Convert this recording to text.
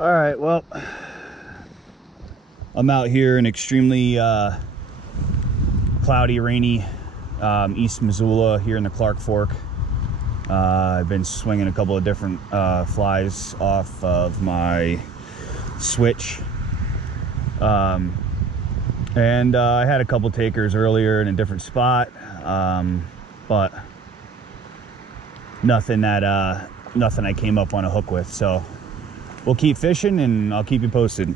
All right, well, I'm out here in extremely cloudy, rainy East Missoula here in the Clark Fork. I've been swinging a couple of different flies off of my switch. And I had a couple takers earlier in a different spot, but nothing I came up on a hook with. So we'll keep fishing and I'll keep you posted.